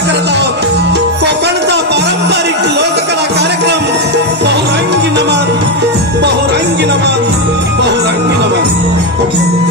सादर करत आहोत कोकणचा पारंपरिक लोककला कार्यक्रम बहुरंगी नमन बहुरंगी नमन बहुरंगी नमन।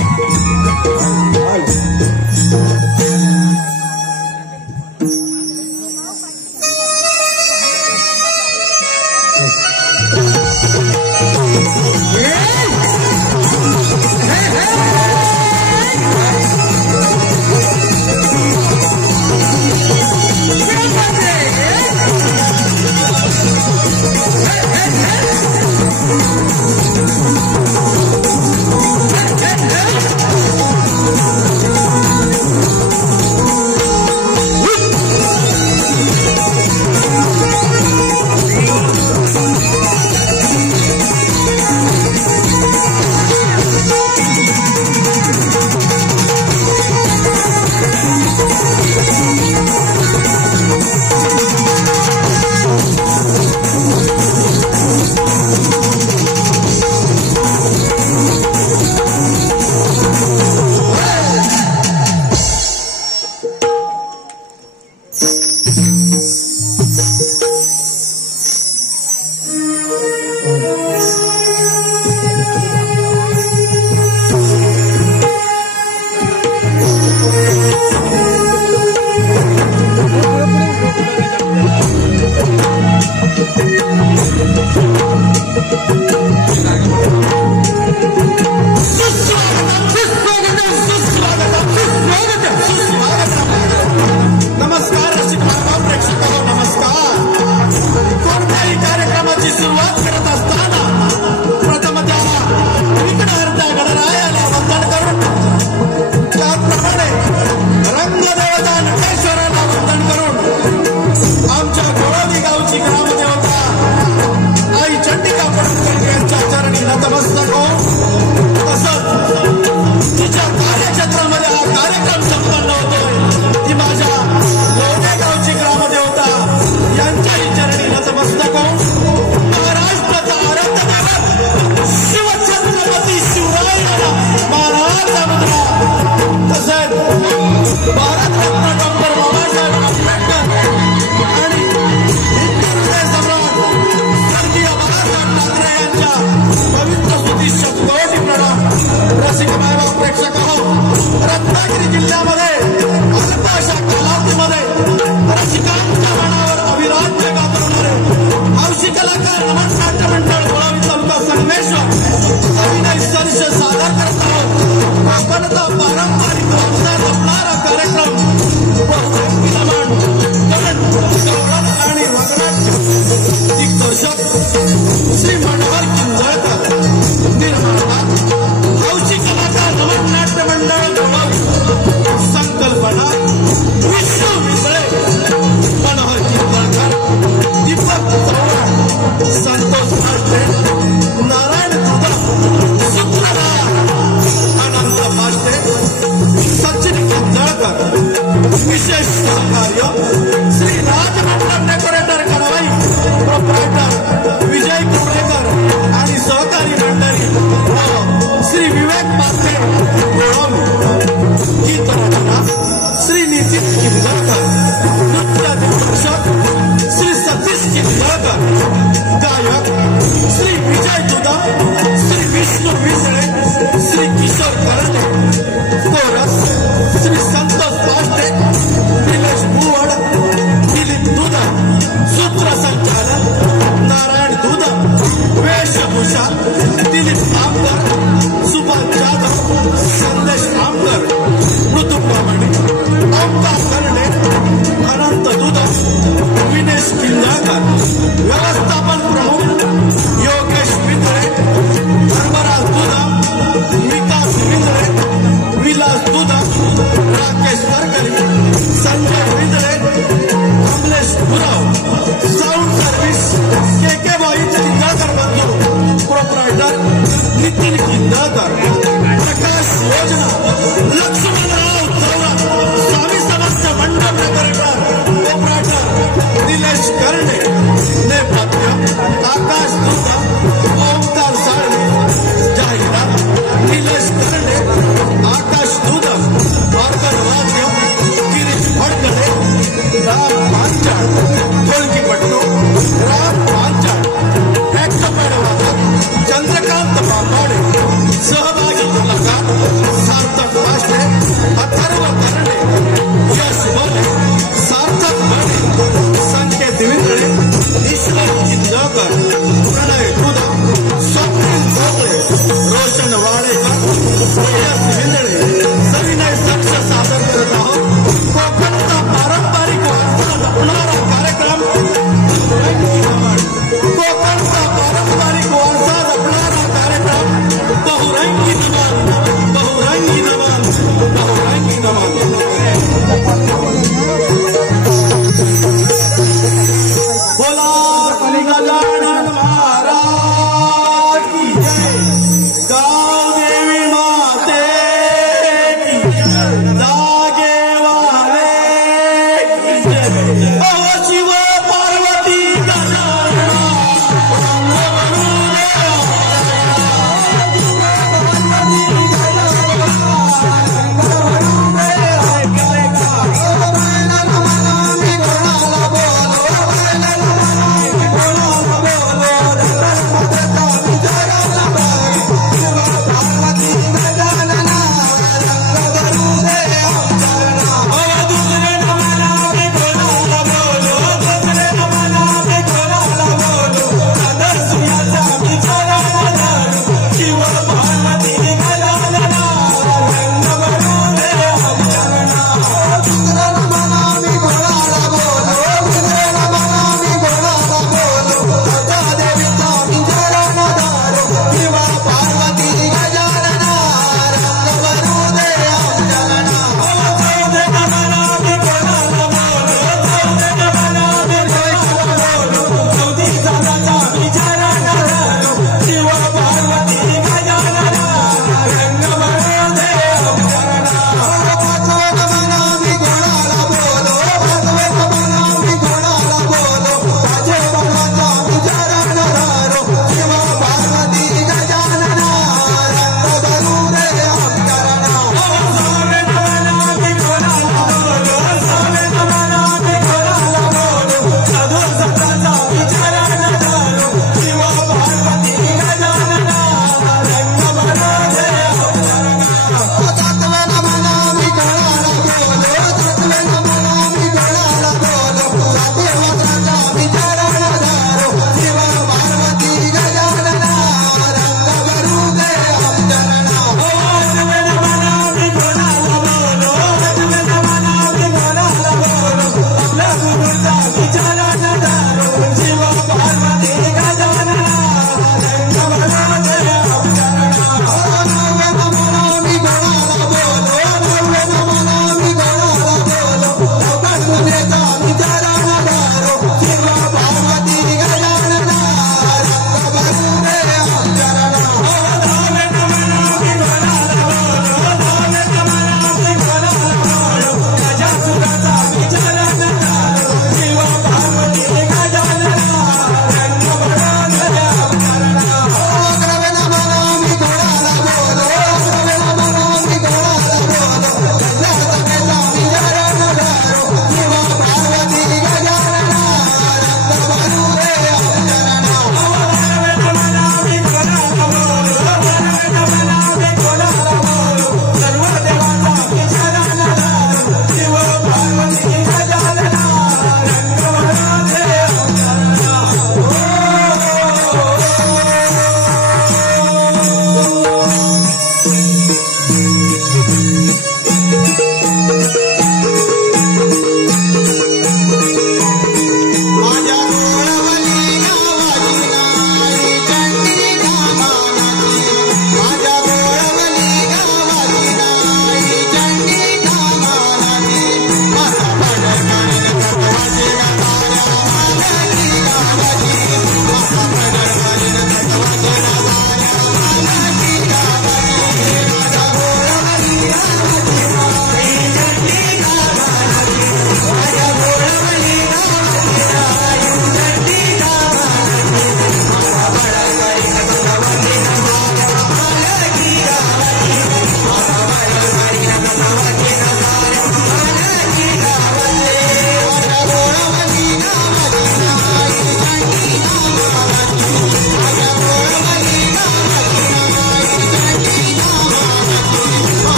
शिव पार्वती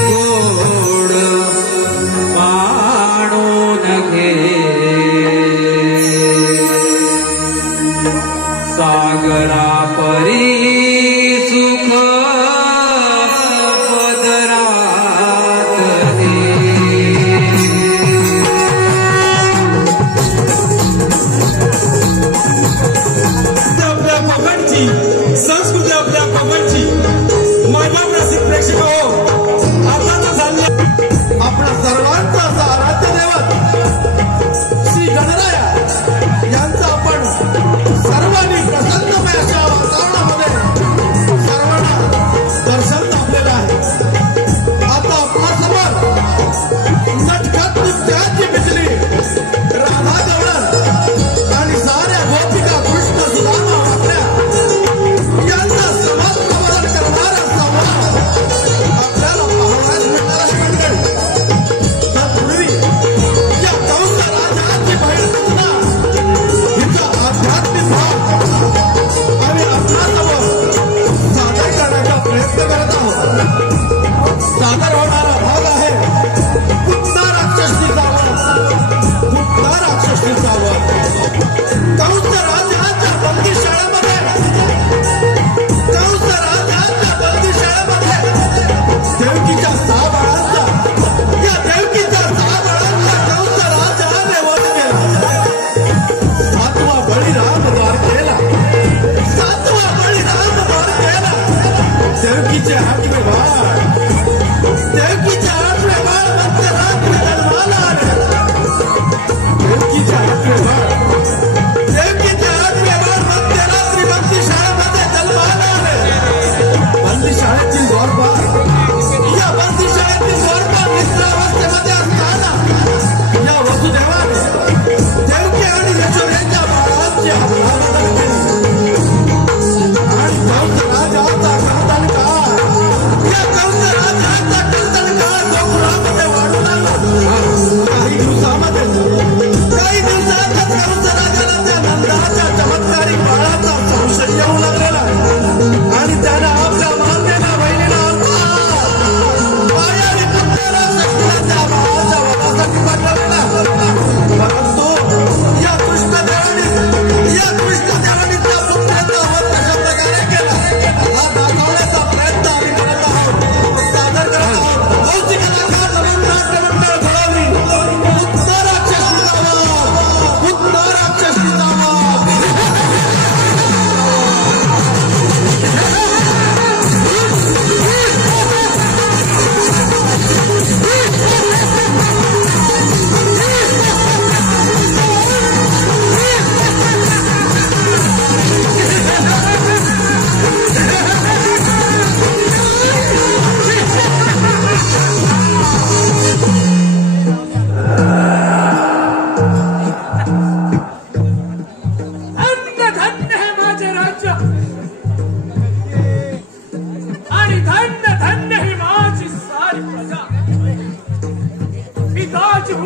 गोड पाणून घे सागरा परी सुख पदरात आपल्या कोकणची संस्कृती, आपल्या कोकणची महिमा प्रसिद्ध प्रेक्षक हो. आता तर झाले आपल्या सर्वांचा असा आराध्य दैवत श्री गणराया यांचा आपण सर्वांनी प्रसन्नमय अशा वातावरणामध्ये सर्वांना दर्शन लाभलेलं आहे. आता आपल्यासमोर नटखट नृत्याची बिजली राधा गवळण आणि साऱ्या गोपिका कृष्ण सुदामा आपल्या यांचा समाजप्रबोधन करणारा संवाद आपल्याला पाहावयास मिळणार आहे मंडळी. तत्पूर्वी या कंस राजाची बहीण रचना हिचा आध्यात्मिक भाव आम्ही आपल्यासमोर सादर करण्याचा प्रयत्न करत आहोत. सादर होणारा भाग आहे पुतना राक्षसीचा वध. पुतना राक्षसीचा वध कंस राजाच्या बंदीशाळेमध्ये देवकीच्या 6 बाळांचा कंस राजाने वध केला. 7वा बळीराम द्वारकेला देवकीचे 8वे बाळ मध्यरात्री जन्माला आले. देवकीचे 8वे बाळ मध्यरात्री बंदीशाळेमध्ये जन्माला आले. बंदीशाळेतील द्वारपाल या बंदीशाळेतील द्वारपाल निद्रावस्थेमध्ये असताना या वसुदेवाने देवकी आणि यशोदेच्या बाळांची आराधना केली आणि कंस राजाचा कर्तनकाळ गोकुळामध्ये वाढू लागला. काही दिवसातच कंस राजाला त्या नंदाच्या चमत्कारिक बाळाचा संशय येऊ लागलेला आणि त्याने आपल्या मातेला बहिणीला पायाने पुत्राला त्या बाळाच्या वधासाठी पाठवलेला. परंतु या कृष्णदेवाने त्या पुत्राचा वध कशा प्रकारे केला हा दाखवण्याचा प्रयत्न आम्ही करत आहोत, सादर करत आहोत. कौतिक कलाकार नवीन नाट्यमंडळ घडवली पुतना राक्षसीचा वध.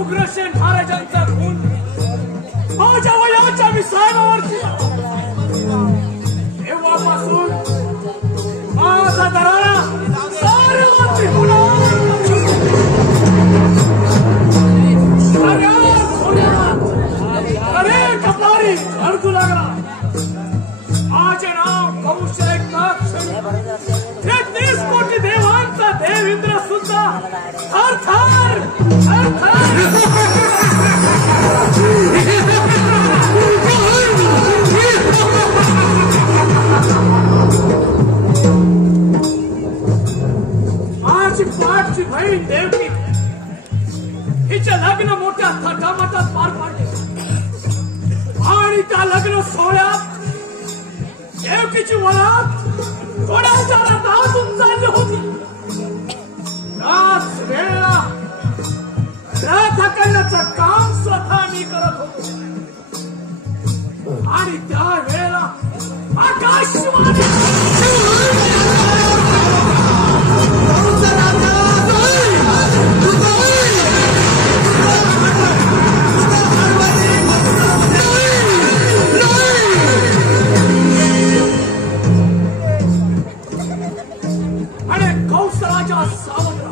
उग्रसेन महाराजांचा खून माझ्या वयाच्या 20व्या वर्षी तेव्हापासून माझा दरारा सार्वत्रिक अरे कपारी अडकू लागला. माझे नाव कंस एकनाथ 30 कोटी देवांचा देवेंद्र सुद्धा थर माझी पाठची बहीण देवकी हिचे लग्न मोठ्या थाटामाटात पार पाडले आणि त्या लग्न सोहळ्यात देवकीची वरात थोड्या उजारात अजून चालली होती. त्याच वेळेला रथ हाकलण्याचं काम स्वतः मी करत होतो आणि त्या वेळेला आकाशवाणी आणि कौशलाच्या सावत्र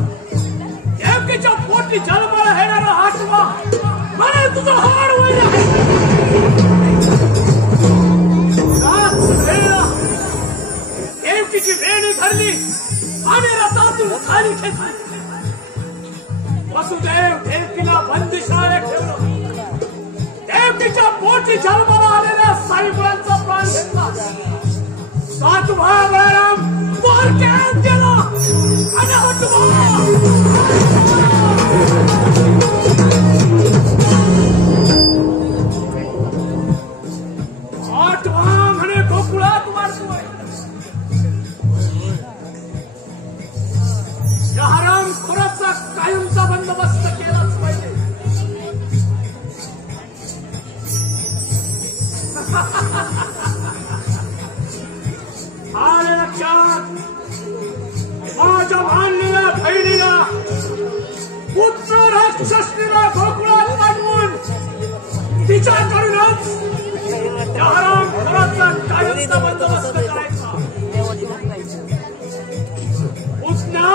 देवकीच्या पोटी जन्माला येणारा आत्मा मला तुझं हाड वैर आहे. देवकीची वेणी धरली आणि रथातून खाली खेचली. वसुदेव देवकीला बंदिशाळेत ठेवलं. देवकीच्या पोटी जन्माला आलेल्या साई मुलांचा प्राण घेतला. सातवा बळराम द्वारकेत गेला आणि आठवा म्हणे गोकुळात वाढतोय. या हरामखोराचा कायमचा बंदोबस्त केलाच पाहिजे. आले लक्षात. माझ्या मानलेल्या बहिणीला पुत्र राक्षसनीला गोकुळात पाठवून तिच्याकडूनच त्या हरामखोराचा कायमचा बंदोबस्त करायचा. पुतना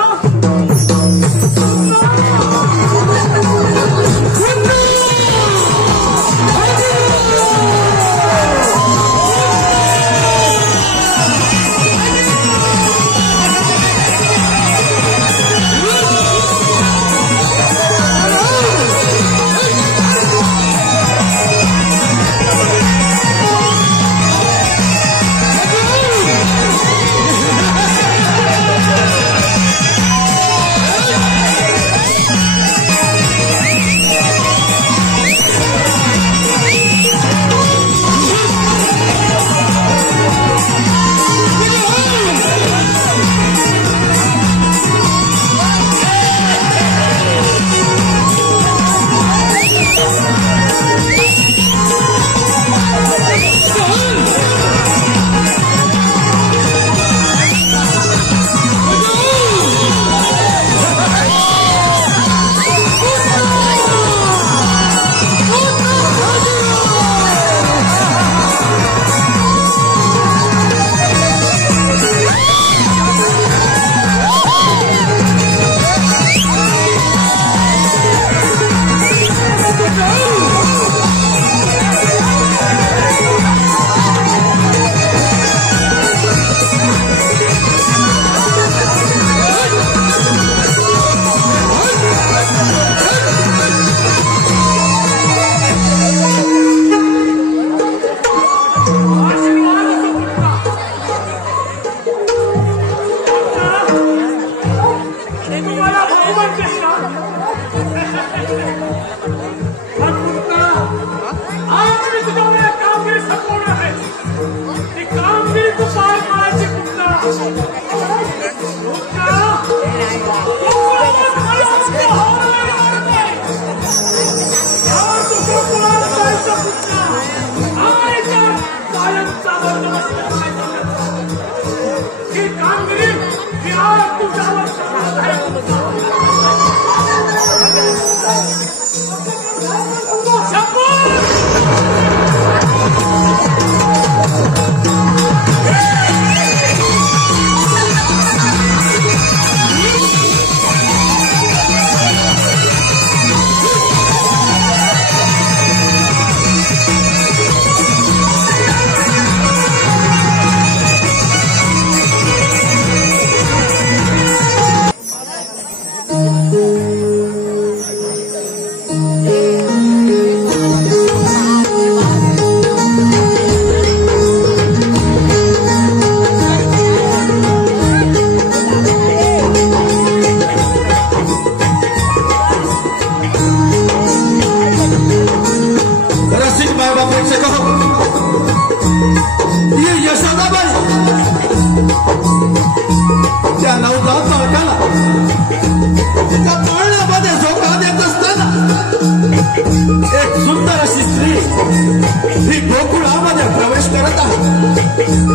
ही गोकुळामध्ये प्रवेश करत आहे.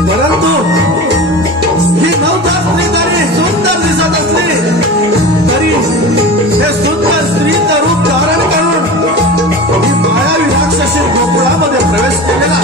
परंतु ही नवजात स्त्री जरी सुंदर दिसत असली तरी हे सुंदर स्त्रीचं रूप धारण करून ही मायावी राक्षसी गोकुळामध्ये प्रवेश केलेला.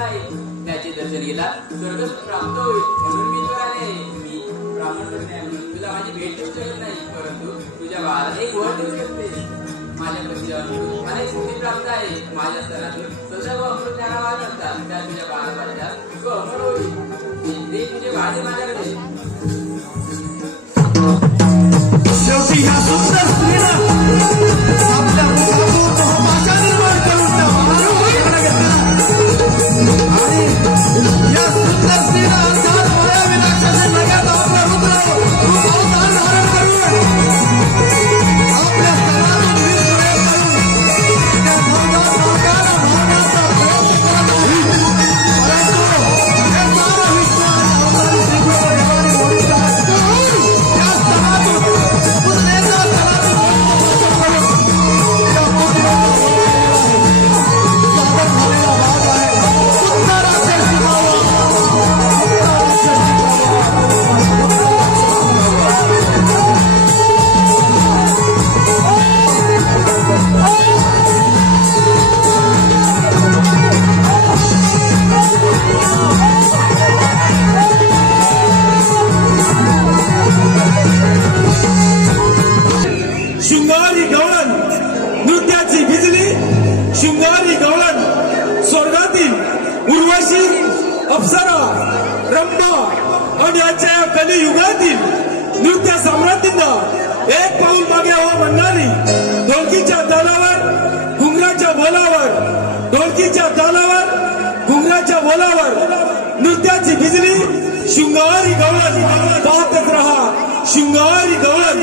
नाही त्याचे दर्शन गेला स्वर्ग प्राप्त होईल म्हणून मी तुला आले. मी ब्राह्मण तुला माझी भेट देऊ शकत नाही परंतु तुझ्या बाळाला एक वर देऊ शकते. माझ्या पतीवर मला सिद्धी प्राप्त आहे. माझ्या स्तनातून सदैव अमृत धारा वाहत असतात. त्या तुझ्या बाळाला तो अमर होईल. ते तुझे वादे माझ्याकडे. शेवटी या सुंदर स्त्रीला आपल्या मुखातून भाषा निर्माण करून त्या महाराजांना घेतला आणि या सुंदर स्त्रीला सात माया विनाशाच्या जगात आपला रूपावतार धारण करून आपल्या स्तनातून वीज प्रयोग करून त्या भरधाव मार्गाला मारण्याचा प्रयत्न करत आहे. परंतु हे सारं विश्व अवतारी श्रीकृष्ण देवाने मोडून टाकून त्या स्तनातून पुतण्याच्या स्तनातून त्या मोदीला सादर झालेला भाग आहे. उत्तराचे शिकावा उत्तराचे शृंगारी गवळण नृत्याची बिजली शृंगारी गवळण स्वर्गातील उर्वशी अप्सरा रंभा आणि आजच्या कलियुगातील नृत्य सम्राज्ञींना एक पाऊल मागे हवा म्हणणारी ढोलकीच्या तालावर घुंगराच्या बोलावर ढोलकीच्या तालावर घुंगराच्या बोलावर नृत्याची बिजली शृंगारी गवळण पाहतच रहा शृंगारी गवळण.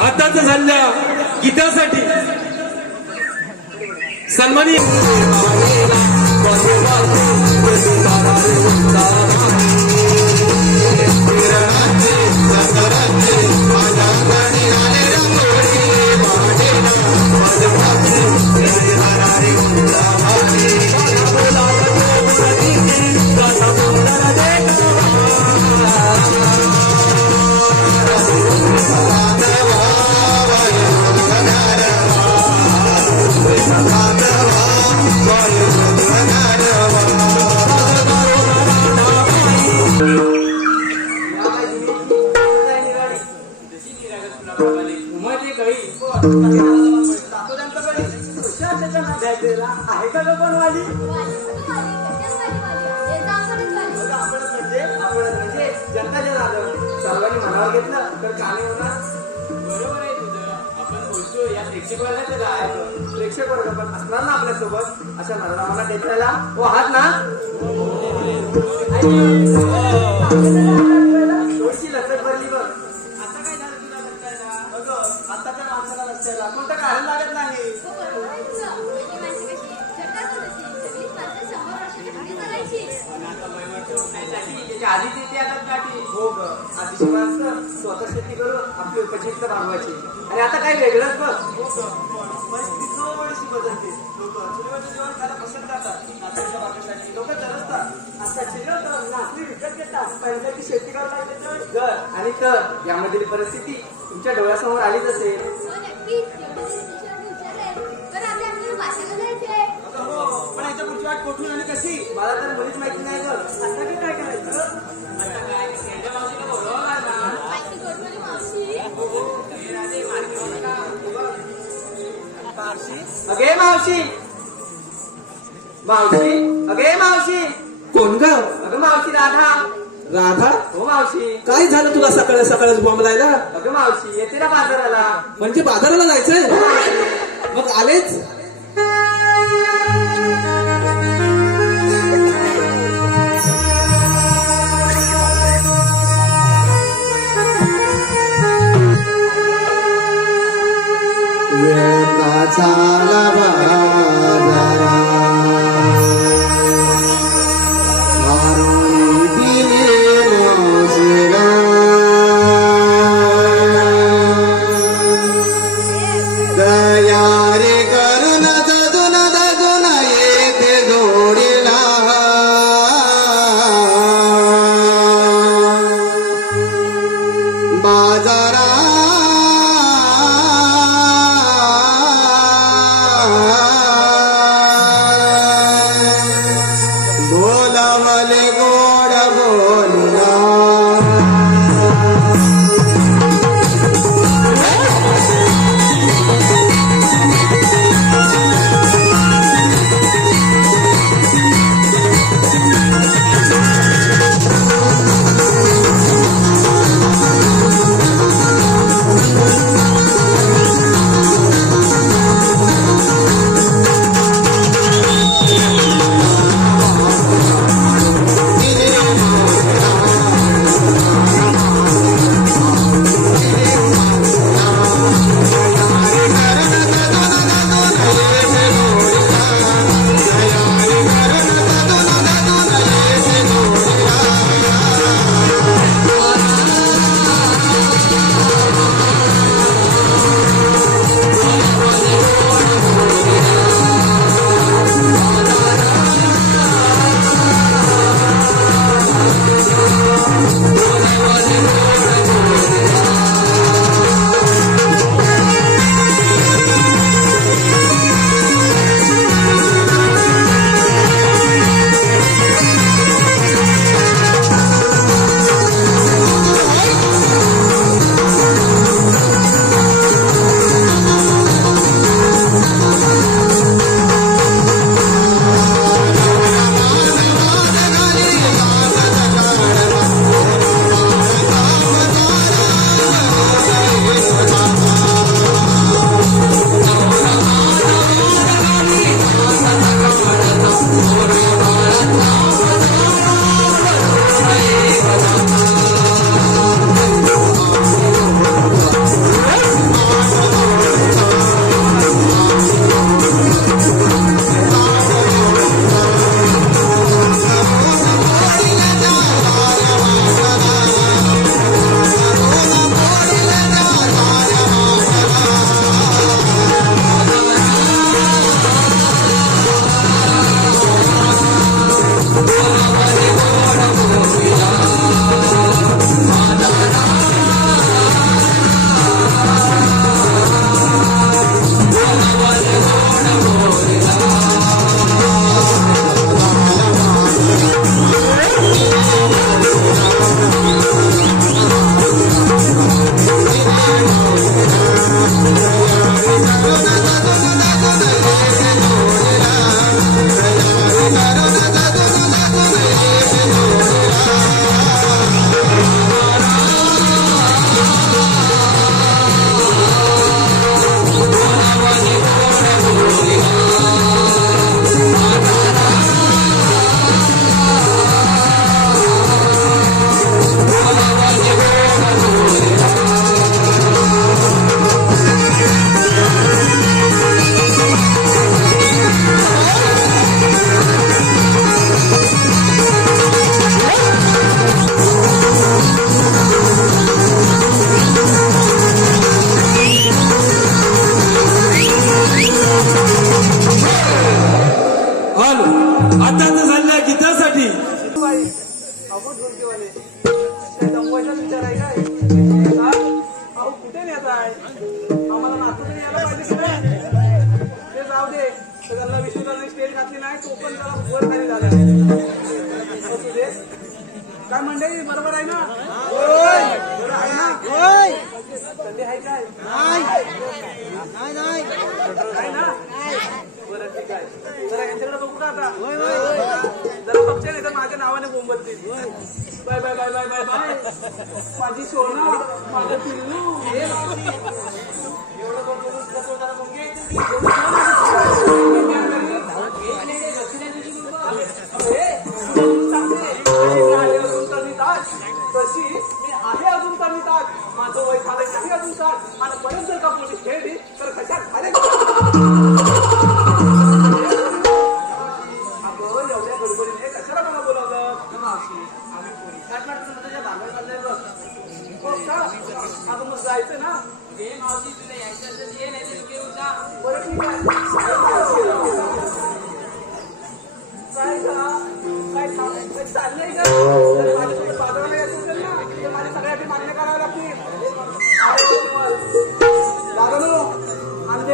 आताच झालेल्या गीतासाठी सन्मानित सर्वांनी मनावर घेतलं तर काय होणार? बरोबर आहे तुझं. आपण बोलतो या प्रेक्षक वर्गाचं काय प्रेक्षक वर्ग पण असणार ना आपल्यासोबत अशा नरनामाला टेकायला हो आहात ना? थोडीशी लक्षात भरली बघ. आता काय झालं तुला लक्षायला? बघ आताच्या माणसाला लक्षायला कोणतं कारण लागत नाही. त्याच्या आधी तिथे आता गाठी हो ग आधीची माणसं स्वतः शेती करून पचित्र भागवायचे आणि आता काय वेगळंच बघ. परिस्थिती जवळशी बदलते. लोक चुलीवरचं जेवण खायला पसंत करतात. नाचणीच्या भाकरीसाठी लोक तरसतात. आता चिरवतात, नाचणी विकत घेतात, पैशाची शेती करायला लागते घर आणि तर यामधील परिस्थिती तुमच्या डोळ्यासमोर आलीच असेल. पण याच्या पुढची वाट कुठून आणि कशी? मला तर मुलीच माहिती नाही गं. आता की काय करायचं? अगे मावशी, मावशी, अगे मावशी, कोण ग? अगं मावशी राधा. राधा? हो मावशी. काय झालं तुला सकाळ सकाळच बॉम्ब लायला? अगं मावशी येते ना बाजाराला. म्हणजे बाजाराला जायचंय? मग आलेच. झाला बाजारा मारुई दिले मोजरा तयारी करून दजून येते जोडीला बाजारा बोलावले गोड बोलला आहे आम्हाला नाचू तरी यायला पाहिजे की नाही ते जाऊ दे सगळ्यांना विष्णूदाने स्टेज घातली नाही तो पण जरा वर खाली झाला असू दे काय मंडळी बरोबर आहे ना बरोबर आहे ना संधी आहे काय नाही ना बरं ठीक आहे जरा यांच्याकडे बघू का आता जरा बघते नाही तर माझ्या नावाने बोंबलतील bye bye bye bye bye bye माझी सोना माझं पिल्लू एवढं बोलून जरा मुंगे तशी मी आहे अजून तर मी ताट माझं वय झालं नाही अजून ताट आणि परत जर का पोलीस खेळली तर कशात झाले आपण एवढ्या गडबडीने कशाला मला बोलावलं काय वाटतं तुझ्या भागात चाललंय बघ आता मग जायचं ना मावशी तुला यायचं ये नाही तर घेऊन जा बरं ठीक आहे काय चाललंय का माझ्या बाजाराला यायचं असेल ना तर माझ्या सगळ्याची मान्य करावं लागतील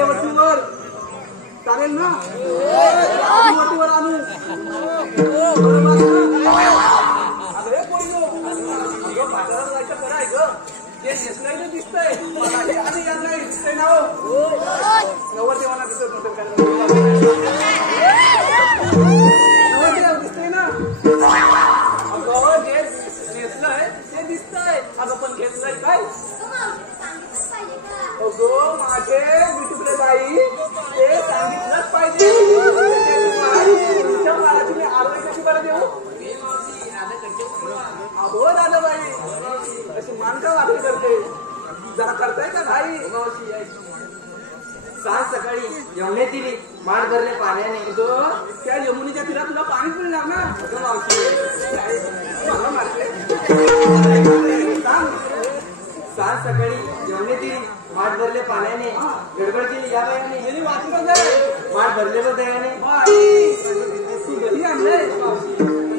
वटीवर चालेल ना वटीवर आणू अरे कोणी बाजारात जायचं खरं आहे ग ते नेसलायचं दिसतंय आणि यांना दिसतंय ना नवर देवाना दिसत नसेल काय दिसतंय ना अगं जे घेतलंय ते दिसतंय अगं पण घेतलंय काय अगो माझे बिटुकले बाई ते सांगितलंच पाहिजे तुमच्या बाळाची मी आरोग्य कशी बरं देऊ अगो दादा बाई अशी मानका वाकडी करते जरा करताय का भाई काल सकाळी यमुनेत दिली माठ भरले पाण्याने त्या यमुनीच्या तिला तुला पाणी पिळणार ना मला मारले काल सकाळी यमुनेत दिली माठ भरले पाण्याने गडबड केली या बायाने गेली वाचलं जाय माठ भरले पण दयाने तू घरी आणलंय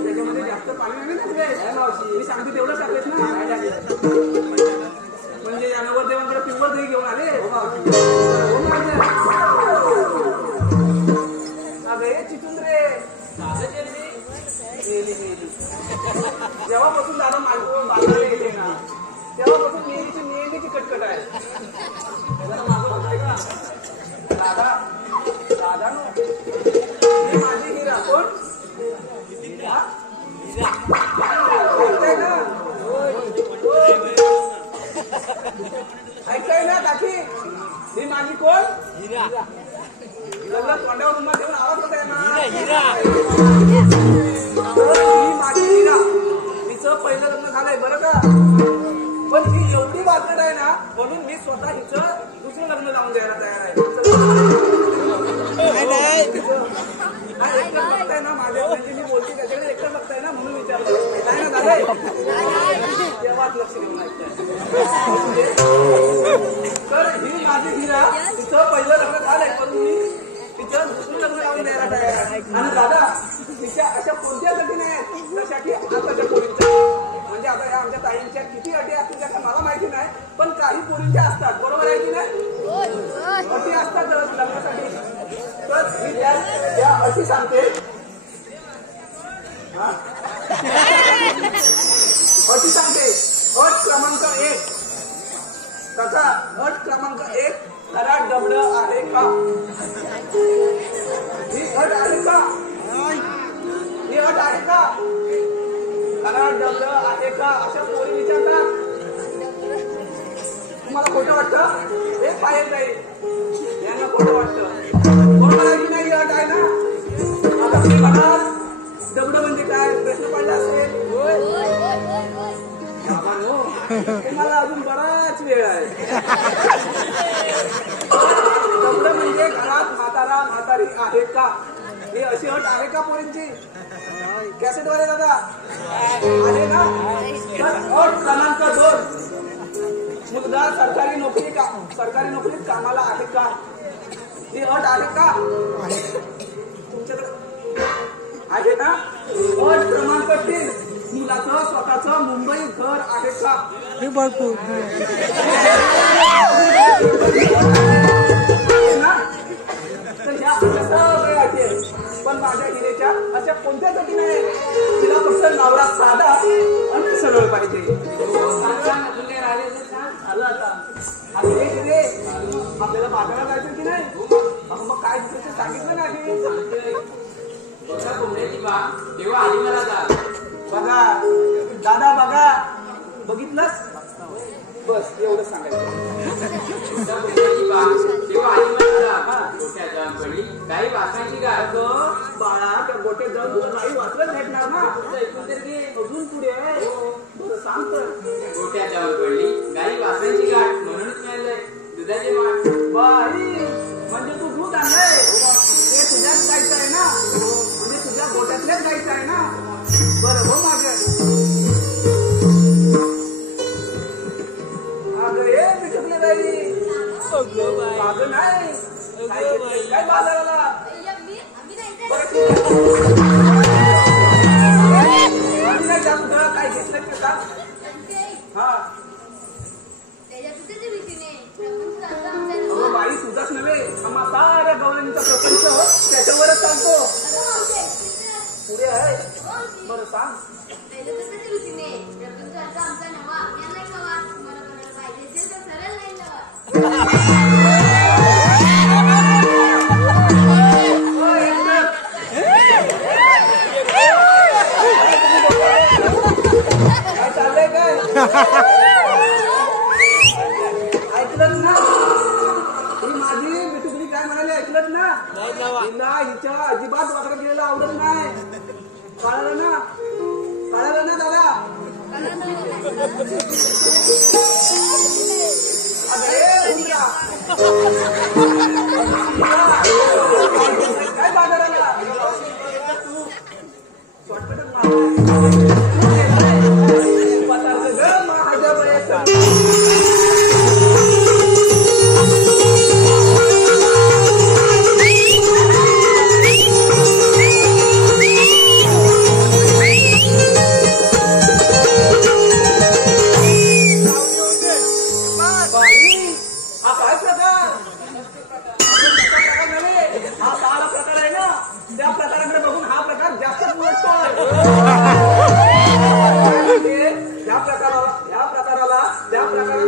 त्याच्यामध्ये जास्त पाणी नाही टाकले मावशी मी सांगते तेवढं टाकलेस ना म्हणजे या नवरदेवांकडे पिंपर दही घेऊन आले अगे चिचुंद्रे जेव्हापासून दादा मालपून बाजाराला येते ना तेव्हापासून मेहंदीची कटकट आहे माझं होतंय का दादा दादा नो माझी हिरा कोण ऐकताय ना काकी ही माझी कोण तोंडावर उन्हा ठेवून आवाज होत आहे ना ही माझी हिरा हिचं पहिलं लग्न झालंय बरं का पण ही एवढी वाचत आहे ना म्हणून मी स्वतः हिचं दुसरं लग्न लावून द्यायला तयार आहे एकटं बघताय ना माझ्या म्हणजे मी बोलते त्याच्याकडे एकटं बघताय ना म्हणून विचारलं काय ना झालंय तेव्हाच लक्ष देऊन ऐकताय तर ही माझी हिरा तिचं पहिलं लग्न झालंय पण मी तिचं दुसरं लग्न लावून द्यायला तयार आहे आणि दादा तिच्या अशा कोणत्या अटी नाही आहेत जशा की आताच्या पोरींच्या म्हणजे आता या आमच्या ताईंच्या किती अटी असतील त्याचा मला माहिती नाही पण काही पोरींच्या असतात बरोबर आहे की नाही अटी असतात लग्नासाठी तर मी त्या अटी सांगते अटी सांगते अट क्रमांक 1 काका अट क्रमांक 1 घरात डबड आहे का ही अट आहे का ही अट आहे का घरात डबड आहे का अशा पोरी विचारतात तुम्हाला खोटं वाटतं एक बाहेर जाईल यांना खोटं वाटतं बरोबर आहे की नाही अट आहे ना आता तुम्ही म्हणाल डबड म्हणजे काय प्रश्न पडला असेल तुम्हाला अजून बराच वेळ आहे डबड म्हणजे घरात म्हातारी आहे का ही अशी अट आहे का पोरींची कॅसेटवाले दादा आहे ना तर अट क्रमांक 2 मुलगा सरकारी नोकरीत कामाला आहे का ही अट आहे का तुमच्याकडे आहे ना अट क्रमांक 3 मुलाचं स्वतःचं मुंबई घर आहे का भरपूर तर ह्या अशा सगळ्या अटी आहेत. पण माझ्या हिरेच्या अशा कोणत्याच अटी नाही. तिला फक्त नवरा साधा आणि सरळ पाहिजे. आलं आता. अरे हिरे, आपल्याला बाजारात जायचं की नाही? मग काय दिवशी सांगितलं नाही. कोंबड्याची बा तेव्हा आधी मला जा. बघा दादा बघा, बघितलंस? बस एवढं सांगायचं. कोंबड्याची बा तेव्हा आधी मला जा. गोट्या जाऊन पडली काही वासायची का बाळा त्या गोट्यात जाऊन तुला नाही वाचलं भेटणार ना. ऐकून तर घे, अजून पुढे आहे. बरं सांग तर. गोट्या जाऊन पडली गाई वासायची गाठ म्हणूनच मिळालंय दुधाचे माठ. बाई म्हणजे तू दूध आणलंय ते तुझ्याच गायचं आहे ना. म्हणजे तुझ्या गोट्यातल्याच गायचं आहे ना. बरं हो माझ्या अगं हे पिटकले बाई. अगं नाही काय घेतलंय काय बाजाराला. बरं ठीक आहे. आम्ही नाही जात कुठं. काय घेतलंय ते सांग. हा अगं बाई तुझाच नव्हे, आम्हा साऱ्या गवळणीचा प्रपंच त्याच्यावरच चालतो. पुढे आहे. बरं सांग. काय चाललंय काय ऐकलंच ना. ही माझी बिटुकली काय म्हणाली ऐकलंच ना. हिला हिच्या अजिबात वाकडं गेलेलं आवडत नाही. कळालं ना. कळालं ना दादा. काय बाजाराला शॉर्टकटच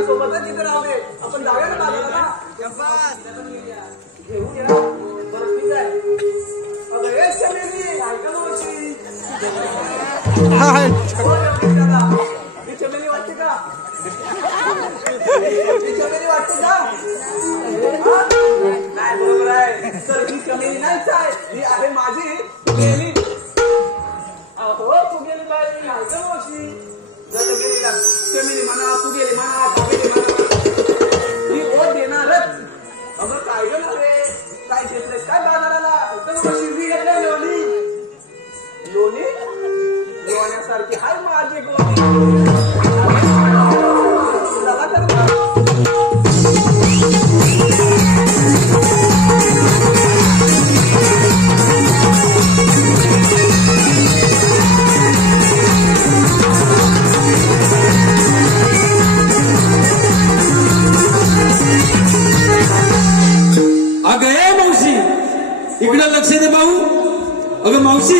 सोबतच तिथे राहू दे. आपण जाऊया ना बाजाराला. घेऊन या. बरं ठीक आहे. अगं एक चमेली ऐका नव्हती. ही चमेली वाटते का. ही चमेली वाटते का नाही. बरोबर आहे. तर ही चमेली नाहीच आहे. ही आहे माझी फुगेली. अहो फुगेली बाई ऐका नव्हती. गेलीला चमेली म्हणा फुगेली म्हणा फुगेली म्हणा ही ओढ देणारच. अगं काय ग रे काय घेतलंय काय बाजाराला. शिर्डी घेतलंय लोणी. लोणी लोण्यासारखी हाय माझी गोणी. चला तर इकडे लक्ष दे भाऊ. अगं मावशी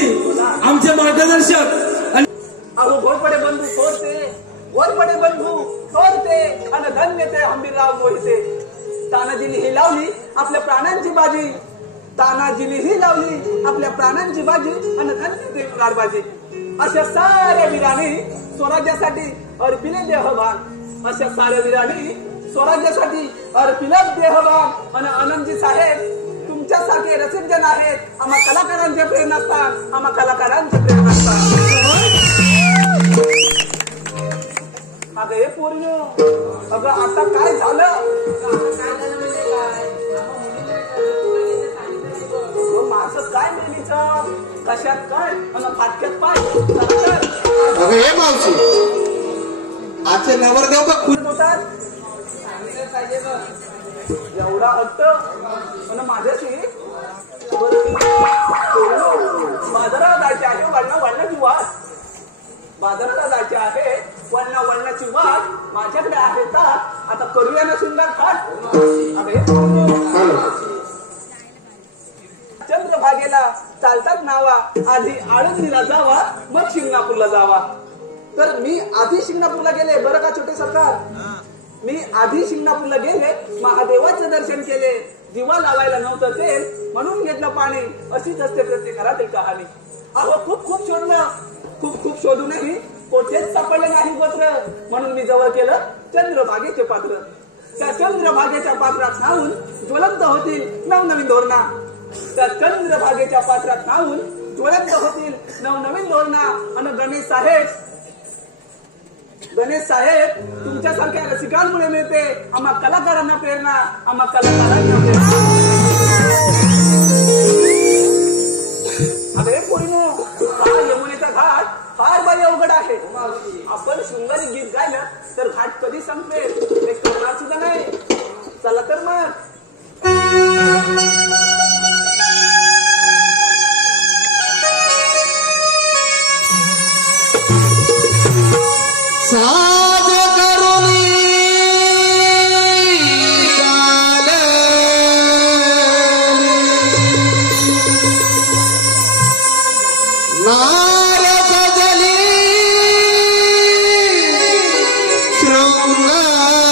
आमचे मार्गदर्शक. अहो घोरपडे बंधू सोडते घोरपडे बंधू सोडते आणि धन्य ते हंबीरराव मोहिते. तानाजीने ही लावली आपल्या प्राणांची बाजी. तानाजीने ही लावली आपल्या प्राणांची बाजी आणि धन्य ते कारबाजी. अशा साऱ्या वीरांनी स्वराज्यासाठी अर्पिले देहभान. अशा साऱ्या वीरांनी स्वराज्यासाठी अर्पिले देहभान. आणि आनंदजी साहेब तुमच्यासारखे रसिक जन आहेत. आम्हा कलाकारांचे प्रेरणास्थान. आम्हा कलाकारांचे प्रेरणास्थान. अगं हे पोरीनो अगं आता काय झालं. माझं काय नेहमीचं कशात काय आणि फाटक्यात पाय. अगं हे मावशी आजचे नवरदेव का खुश होतात. एवढा हट्ट आणि माझ्याशी बाजाराला जायचे आहे. वाढण्याची वाट बाजाराला जायचे आहे. वळणाची वाट माझ्याकडे आहे ताट. आता करूया ना सुंदर थाट. अरे चंद्रभागेला चालतात नावा, आधी आळंदीला जावा मग शिंगणापूरला जावा. तर मी आधी शिंगणापूरला गेले बरं का छोटे सरकार. मी आधी शिंगणापूरला गेले, महादेवाचं दर्शन केले. दिवा लावायला नव्हतं तेल म्हणून घेतलं पाणी. अशीच असते प्रत्येक घरातील कहाणी. अहो खूप शोधलं, खूप शोधूनही कोठेच सापडले नाही गोत्र. म्हणून मी जवळ केलं चंद्रभागेचे पात्र. त्या चंद्रभागेच्या पात्रात न्हावून ज्वलंत होतील नवनवीन धोरणा. त्या चंद्रभागेच्या पात्रात न्हावून ज्वलंत होतील नवनवीन धोरणा. आणि गणेश साहेब तुमच्यासारख्या रसिकांमुळे मिळते आम्हा कलाकारांना प्रेरणा. आम्हा कलाकारांना प्रेरणा. अरे पोरीनो, हा यमुनेचा घाट फार बाई अवघड आहे. आपण शृंगारी गीत गायलं तर घाट कधी संपेल हे कळणार सुद्धा नाही. चला तर मग. साज करुणी नार सजली शृंगारी.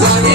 Yeah.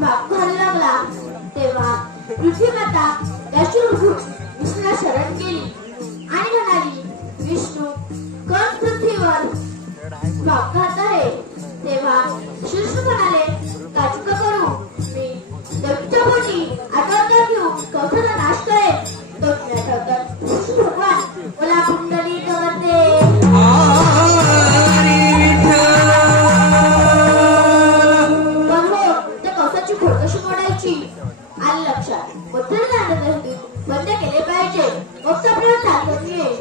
माग घालू लागला तेव्हा पृथ्वी माता विष्णूला शरण केली आणि म्हणाली, विष्णू कोण पृथ्वीवर माग घालत आहे? तेव्हा विष्णू म्हणाले, काळजी नका करू, मी देवच्या पोटी आत्महत्या घेऊन कौशला नाश करेन. विष्णू भगवान मला कुंडली करते. आले लक्षात बंद केले पाहिजे. मग आपल्याला चालत येईल.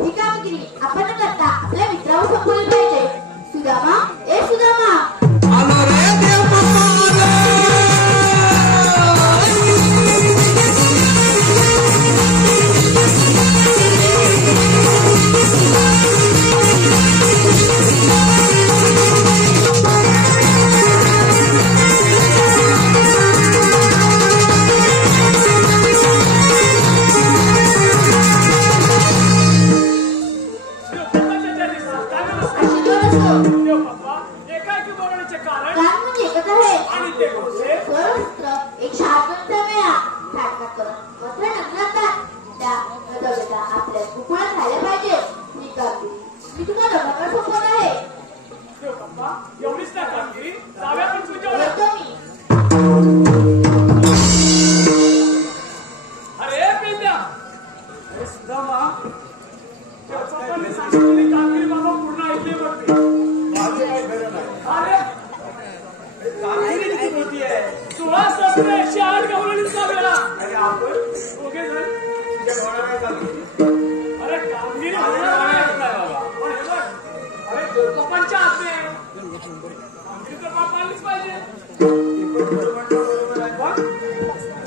ही कामगिरी आपण करता आपल्या मित्रावर सोपवली पाहिजे. सुदामा, ए सुदामा,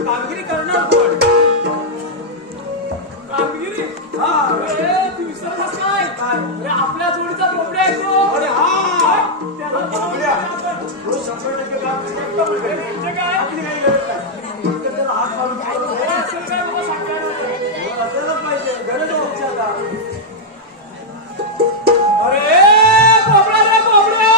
कामगिरी करणार कोण? कामगिरी काय आपल्या जोडीचा बोबड्या आहे तो. अरे हा त्याला 100% काय आपली काही गरज नाही. त्याला हात मारून असायलाच पाहिजे. गरज होती आता. अरे बोबडा रे बोबडा.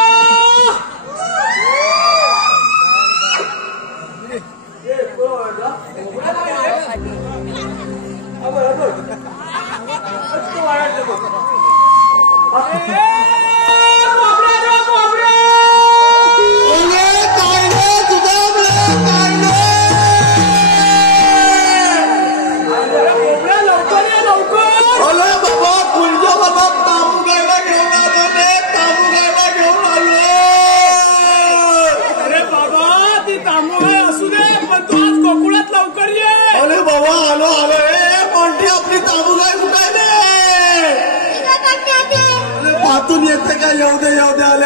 हातून येते का? येऊ दे आले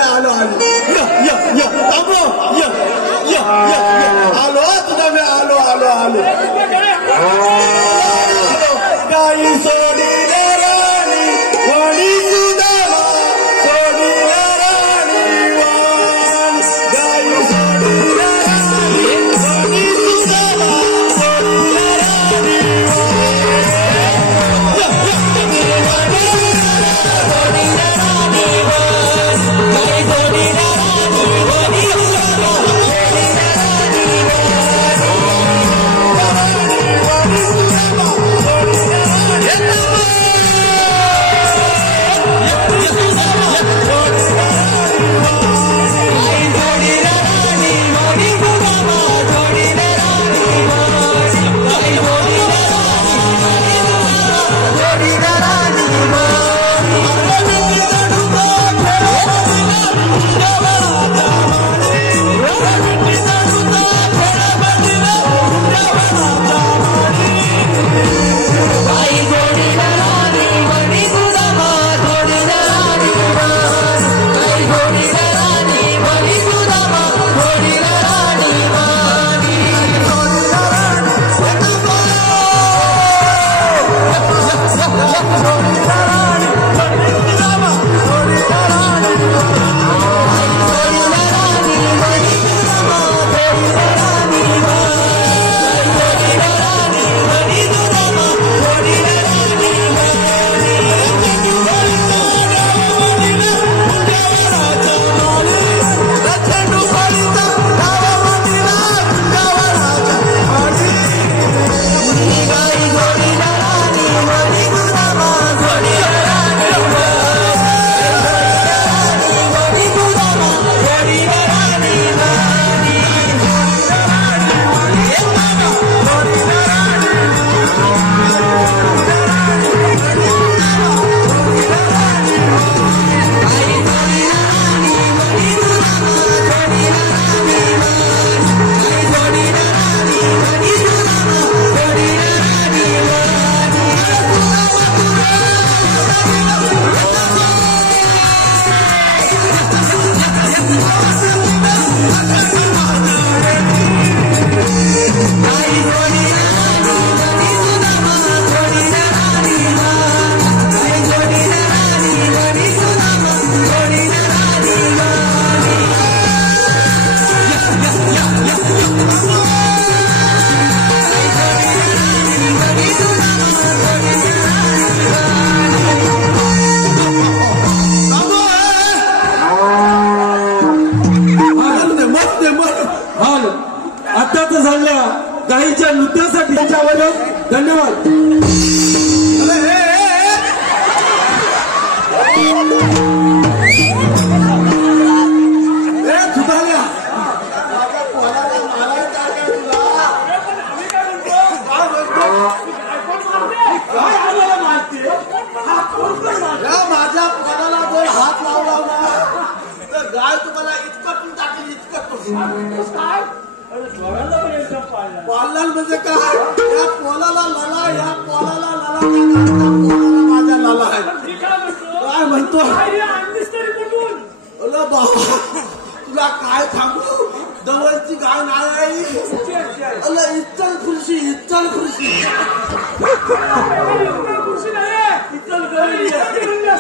आलो तुझा मी आलो गाई सोडी राणी वाणी सुदामा सोडी राणी वाण गाई सोडी राणी वाणी सुदामा सोडी राणी आताच झालेल्या गायीच्या नृत्यासाठी त्यांच्यावर धन्यवाद. माझ्या पोराला जर हात लावला ना तर गाय तुम्हाला इतकं टाकेल इतकं पाळला म्हणजे काय या पोलाला लला या पोलाला लला पोलाला माझ्या लला आहे काय म्हणतो अरे बाबा तुला काय सांगू दवलची गाय नाही अरे इच्चल खुर्शी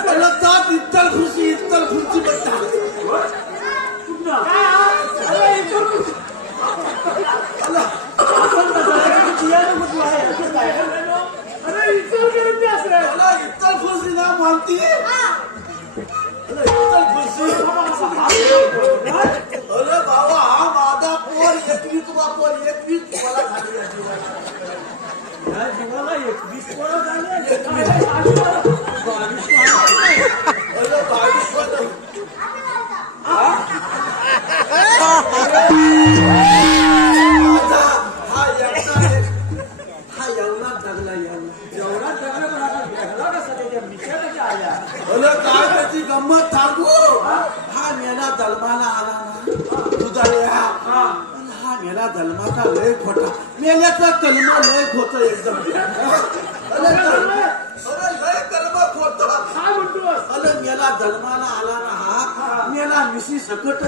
अरे जात इच्चल खुर्शी म्हणता इच्चल खुर्शी ना मानती अरे बाबा हा माझा पोर 21 तुम्हाला खाली जीवाला 21 पोरं झाले 22 हा एवढा जगला काय त्याची गंमत सांगू हा मेला जन्माला आला ना तुझा हा मेला जन्माचा लय खोटा मेल्याचा कलमा लय खोट एकदम लय कलमा खोट अरे मेला जन्माला आला ना हा मेला मिशी सकट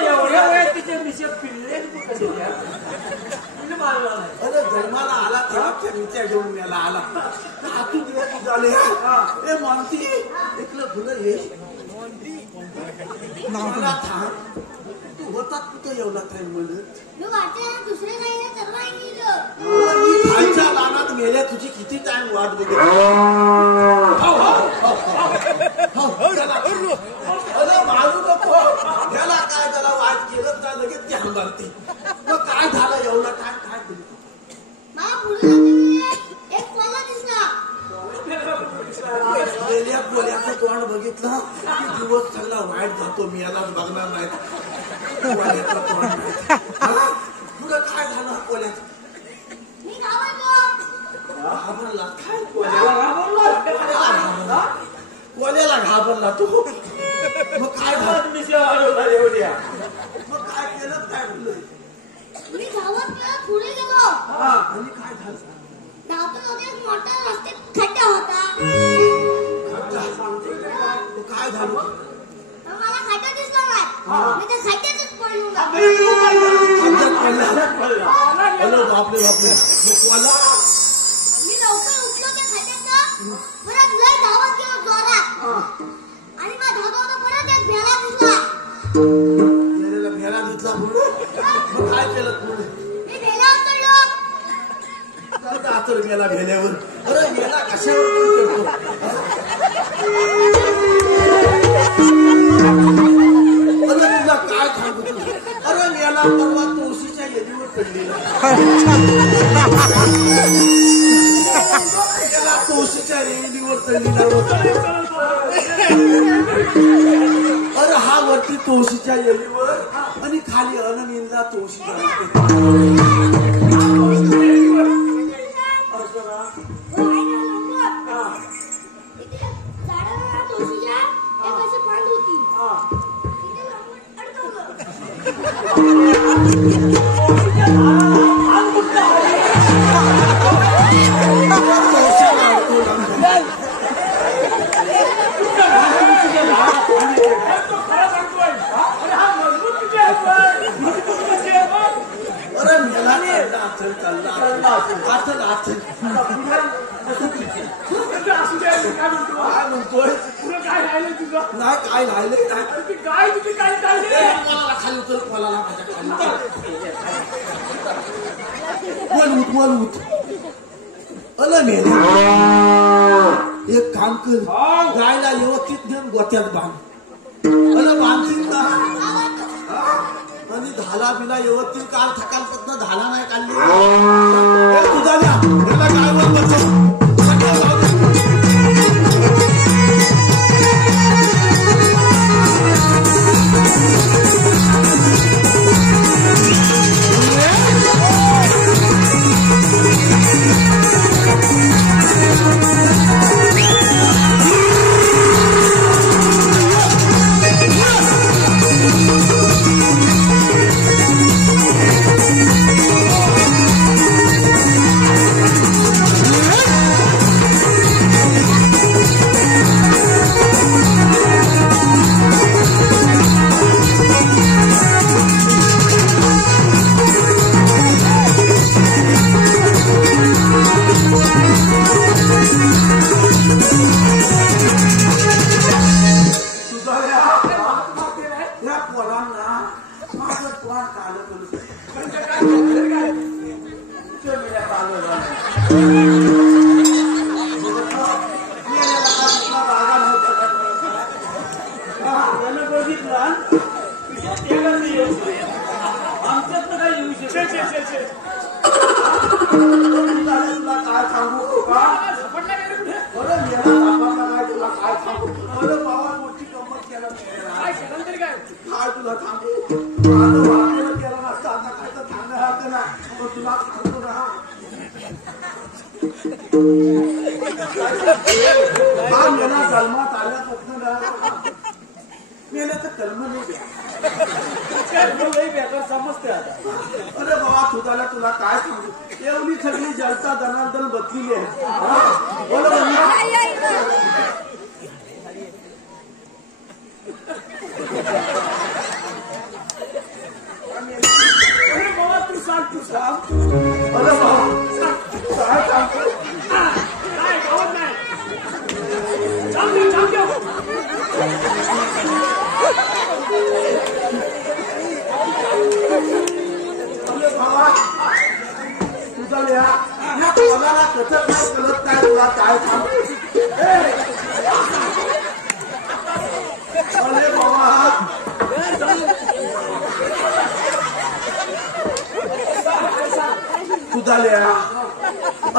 एवढ्या वेळेत तिथे मिशी पिल्ले अरे जन्माला आला तेव्हा त्या मिच्या घेऊन मेला आला हातून दिवस झाले हे म्हणती इकडं फुलं ये मला थांब तू होतात कुठं एवढा काय म्हणत मी खायच्या लानात मेल्या तुझी किती टाइम वाट बघ अरे मारू नको याला काय त्याला वाट केलं तर लगेच ती हंगालती मग काय झालं एवढा टाइम काय केलं कोल्याचं तोंड बघितलं की दिवस चांगला वाईट जातो मी याला बघणार नाही कोल्याचं तोंड पुढं काय झालं कोल्याचं घाबरला काय कोल्याला घाबरला तू मग काय झालं एवढ्या मग काय केलं काय बोललं मी गावात पुढे गेलो आणि काय झालं मोठा रस्त्यात खड्डा होता काय झालं मला खड्डा दिसला नाही मी त्या खड्ड्यातच पडलो बापरे मी लवकर उठलो त्या खड्ड्यात परत लय धावत गेलो जोरात आणि मग धावता परत एक भेला दिसला पुढे मग काय केलं पुढे मी भेलावर चढलो आतर गेला भेल्यावर अरे गेला कशावर तुला काय सांगू अरे मेला परवा तुळशीच्या येदीवर चढलेला गेला तुळशीच्या रेलीवर चढलेला अरे हा वरती तुळशीच्या येलीवर आणि खाली अननीला तुळशीच्या काय राहिले काय तुम्ही काय चालले खाली उतर कोणाला बोल अल मेल्या एक काम कर गायला व्यवस्थित घेऊन गोत्यात बांध अरे बांधतील ना आणि धाला बिला व्यवस्थित काल सकाळपासून धाला नाही काढली तुझा द्या त्याला काय बोल बसतो अरे बाबा तुझ्याला तुला काय सांगू एवढी सगळी जनता जनार्दन बसलेली आहे बरोबर ना अरे बाबा तू सांग अरे बाबा काय सांगतो काय गावात नाही जाऊ दे तुझा लिहा ह्या कोणाला कसं काय कळत काय तुला काय सांगतो अरे बाबा तुझा लिहा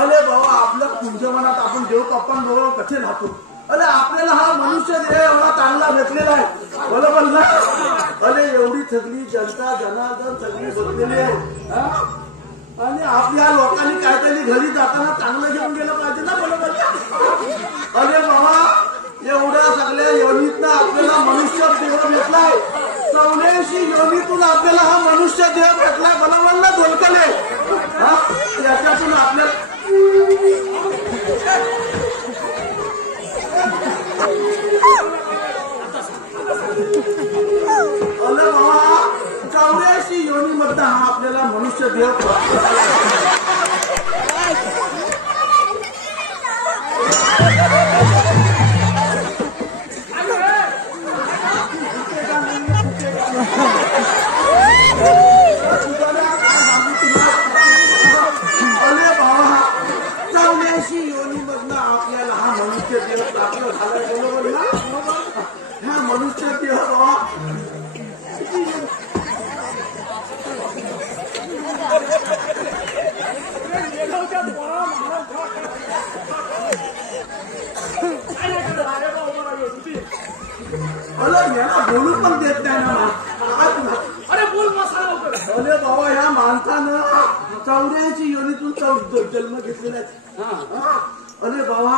अरे बाबा आपल्या तुमच्या मनात आपण देव बाप्पा बरोबर कसे राहतो अरे आपल्याला हा मनुष्य देह एवढा चांगला भेटलेला आहे बरोबर ना अरे एवढी सगळी जनता जनार्दन सगळी बसलेली आहे आणि आपल्या लोकांनी काहीतरी घरी जाताना चांगलं घेऊन गेलं पाहिजे ना बरोबर अरे बाबा एवढ्या सगळ्या योनीतनं आपल्याला मनुष्य देह भेटलाय 84 योनीतून आपल्याला हा मनुष्य देह भेटलाय बरोबर ना ढोलकले याच्यातून आपल्याला अरे बाबा 84 योनीमध्ये हा आपल्याला मनुष्य देह अरे बाबा 84 योनीमधनं आपल्याला हा मनुष्य देह प्राप्त झालाय बरोबर ना हा मनुष्य देह बाबा अरे याला बोलू पण देत नाही ना अरे बोल मसाला अरे बाबा ह्या माणसानं 84 योनीतून जन्म घेतलेला आहे अरे बाबा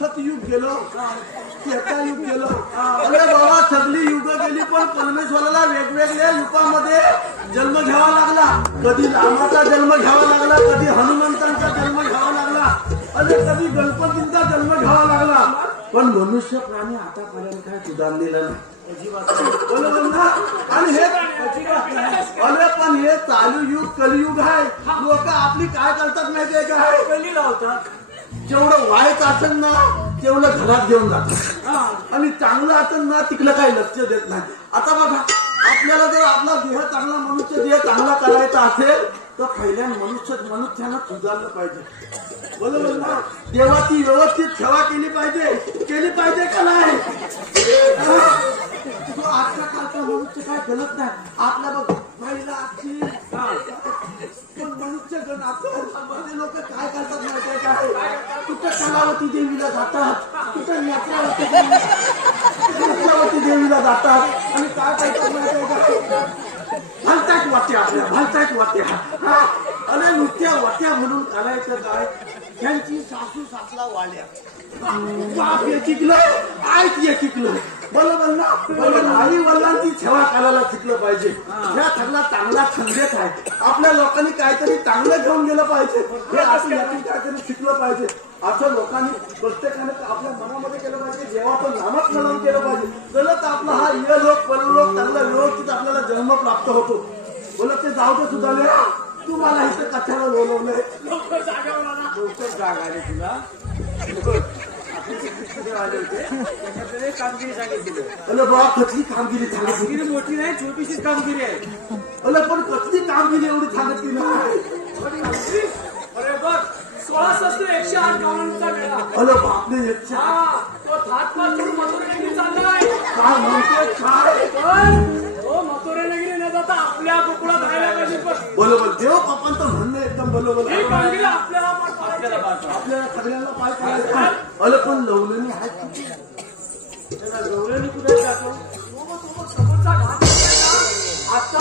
सतयुग गेलो त्रेतायुग गेलो अरे बाबा सगळी युग गेली पण परमेश्वराला वेगवेगळ्या युगामध्ये जन्म घ्यावा लागला कधी रामाचा जन्म घ्यावा लागला कधी हनुमंतांचा जन्म घ्यावा लागला अरे कधी गणपतींचा जन्म घ्यावा लागला पण मनुष्य प्राणी आतापर्यंत काय सुधारलेला नाही बरोबर ना आणि हे अरे पण हे चालू युग कलियुग आहे लोक आपली काय करतात माहितीये काय कली लावतात जेवढं वाईट असेल ना तेवढं घरात घेऊन जातात आणि चांगलं असेल ना तिकडं काही लक्ष देत नाही आता बघा आपल्याला जर आपला देह चांगला मनुष्य देह चांगला करायचा असेल तर पहिल्या मनुष्यानं सुधारलं पाहिजे. बरोबर ना? देवाची व्यवस्थित सेवा केली पाहिजे का नाही? तो आजच्या कालचा मनुष्य काय गलत नाही. आपल्या बघ पहिला पण मनुष्य गण आपल्या लोक काय करतात माहितीये काय? कुठं कलावती देवीला जातात, कुठं नेत्रावती देवीला जातात आणि काय करतात माहितीये का? भलत्याच वाट्या अरे नुसत्या वाट्या म्हणून करायचं काय? त्यांची सासू सासला वाड्या, बाप हे शिकलं, आईच हे शिकलं. बरोबर ना? बरोबर. आई वडिलांची सेवा करायला शिकलं पाहिजे. ह्या सगळा चांगला संदेश आहे. आपल्या लोकांनी काहीतरी चांगलं घेऊन गेलं पाहिजे, हे असं काहीतरी शिकलं पाहिजे. असं लोकांनी प्रत्येकाने आपल्या मनामध्ये केलं पाहिजे. देवाचं नामस्मरण केलं पाहिजे. तरच आपला हा इहलोक परलोक चांगला व्यवस्थित आपल्याला जन्म प्राप्त होतो. बोलत ते जाऊ दे तुझा तू मला इथं कथाला बोलवलंय. लवकर जागा आली तुला. कामगिरी सांगितली. अरे बाबा कसली कामगिरी सांगितली? कामगिरी मोठी नाही, छोटीशीच कामगिरी आहे. अरे पण कसली कामगिरी एवढी सांगितली नाही? अरे बघ 16 शस्त्र 108 गावांचा वेळा. अरे बापरे 108. तो थाटपाट करून मथुरेनगरी चाललाय. काय म्हणतोय काय? हो मथुरेनगरी न जाता आपल्या गोकुळात राहायला पाहिजे. पण बरोबर देव बापांचं म्हणणं एकदम बरोबर. ही कामगिरी आपल्याला पार पाडायची. आपल्याला सगळ्यांना पाय पडायचं. अरे पण लवलेनी आहे गौरवनी कुठे जातो? समोरचा घाट आता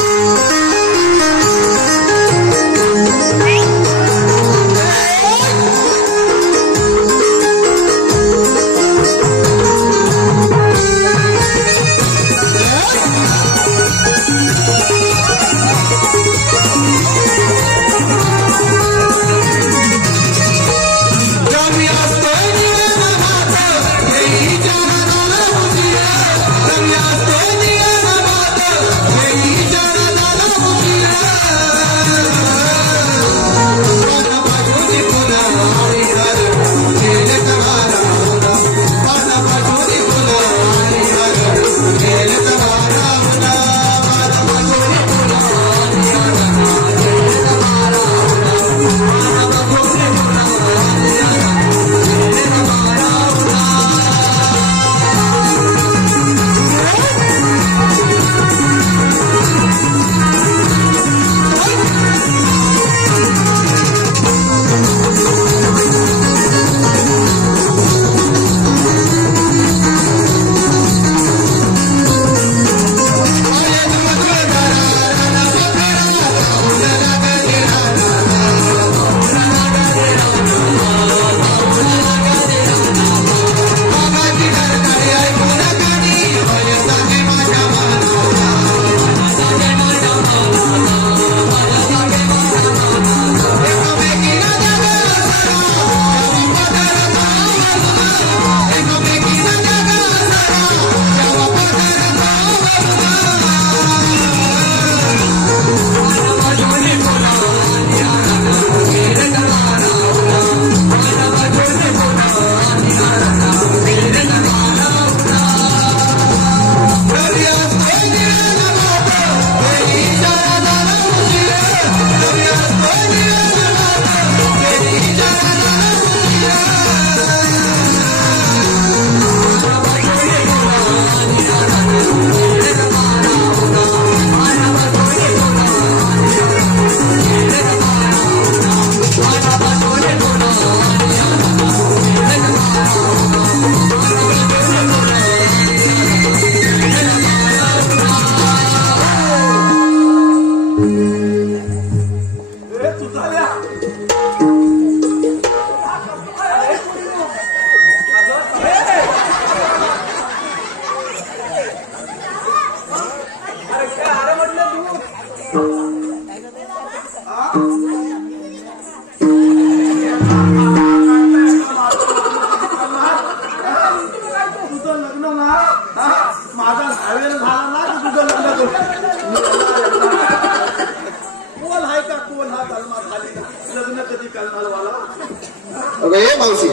मावशी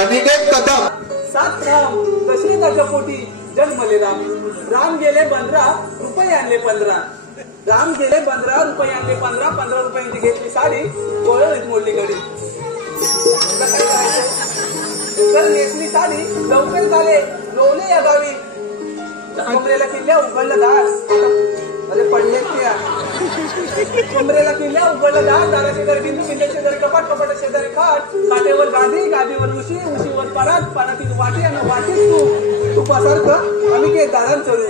अनिकेत कदम 7 राम दशरथाच्या पोटी जन्मले राम. राम गेले 15 रुपये आणले 15. राम गेले 15 रुपयांनी 15 रुपयांची घेतली साडी गोळ्यात मोडली गडी. तर नेसली साडी लवकर झाले लोले या गावी. कमरेला किल्ल्या उघडलं दार. अरे पडले कमरेला किल्ल्या उघडलं दार. दाराचे दर बिंदू बिंदूचे दर कपाट कपाट शेजारी खाट. काठेवर गादी गादीवर उशी उशीवर परात परातीत वाटी आणि वाटीत तुपासारखं आम्ही घे दारात चढू.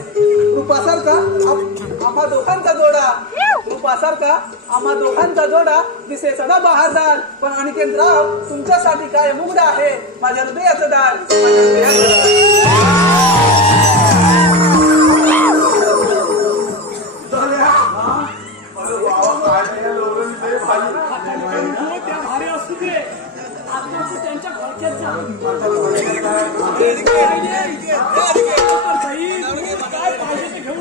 तुपासारखा आम्हा दोघांचा जोडा. तुपासारखा आम्हा दोघांचा जोडा दिसे सदा बहारदार. पण अनिकेतराव तुमच्यासाठी काय मुग्ध आहे माझ्या हृदयाचं दार. माझ्या हृदयाचं त्या भारी असू दे आता त्यांच्या फडक्यात जा. काय पाहिजे ते घेऊन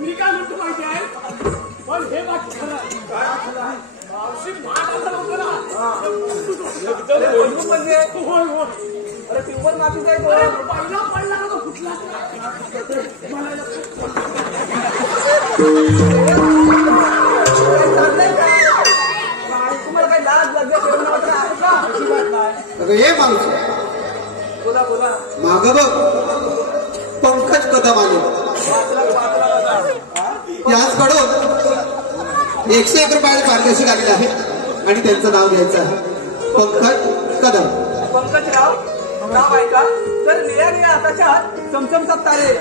मी काय म्हणतो माहिती आहे पण हे बाकी खरं अरे ट्यूबर माफीच आहे पहिला पडला का कुठला तुम्हाला काही लाज लागल्या शरणावत्र आहे का? हे माणूस बोला बोला माग बघ पंकज कदम आले. याचकडून 101 रुपयाने पारदर्शी लागले आहे आणि त्यांचं नाव घ्यायचं आहे पंकज कदम. पंकजराव नाव ऐका तर निळ्या निळ्या आकाशात चमचमतात तारे.